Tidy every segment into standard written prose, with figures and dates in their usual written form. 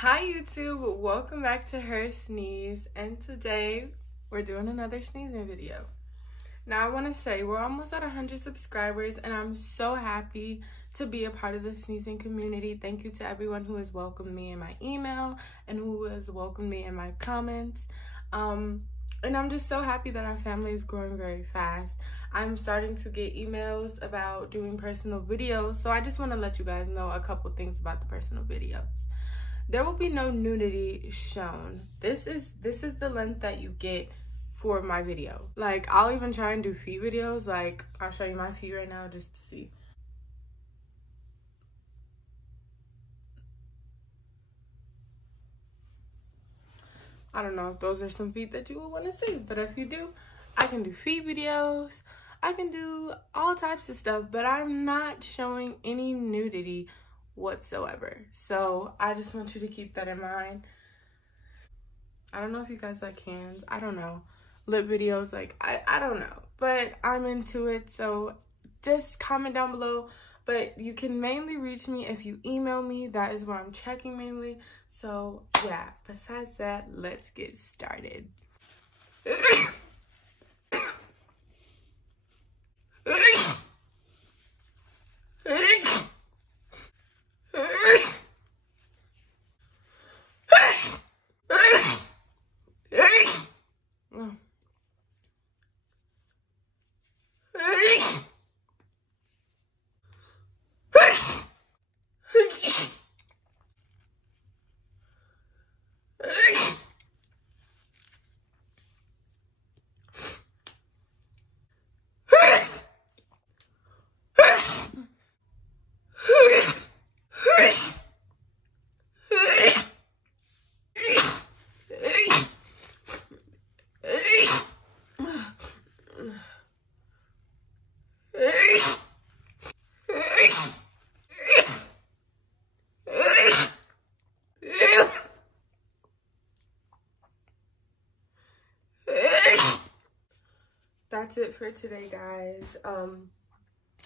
Hi YouTube, welcome back to Her Sneeze, and today we're doing another sneezing video. Now I want to say we're almost at 100 subscribers and I'm so happy to be a part of the sneezing community. Thank you to everyone who has welcomed me in my email and who has welcomed me in my comments. And I'm just so happy that our family is growing very fast. I'm starting to get emails about doing personal videos, so I just want to let you guys know a couple things about the personal videos. There will be no nudity shown. This is the length that you get for my video. Like, I'll even try and do feet videos. Like, I'll show you my feet right now just to see. I don't know if those are some feet that you would want to see, but if you do, I can do feet videos. I can do all types of stuff, but I'm not showing any nudity whatsoever. So I just want you to keep that in mind. I don't know if you guys like hands. I don't know. Lip videos, like, I don't know. But I'm into it, so just comment down below. But you can mainly reach me if you email me. That is where I'm checking mainly. So yeah, besides that, let's get started. That's it for today, guys.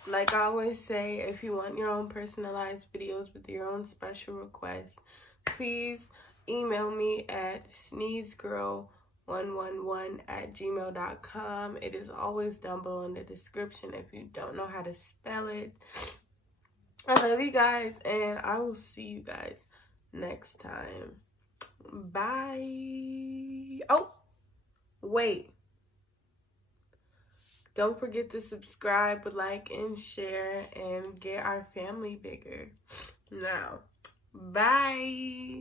Like I always say, if you want your own personalized videos with your own special requests, please email me at sneezegirl111@gmail.com. It is always down below in the description if you don't know how to spell it. I love you guys, and I will see you guys next time. Bye. Oh, wait. Don't forget to subscribe, like, and share, and get our family bigger. Now, bye.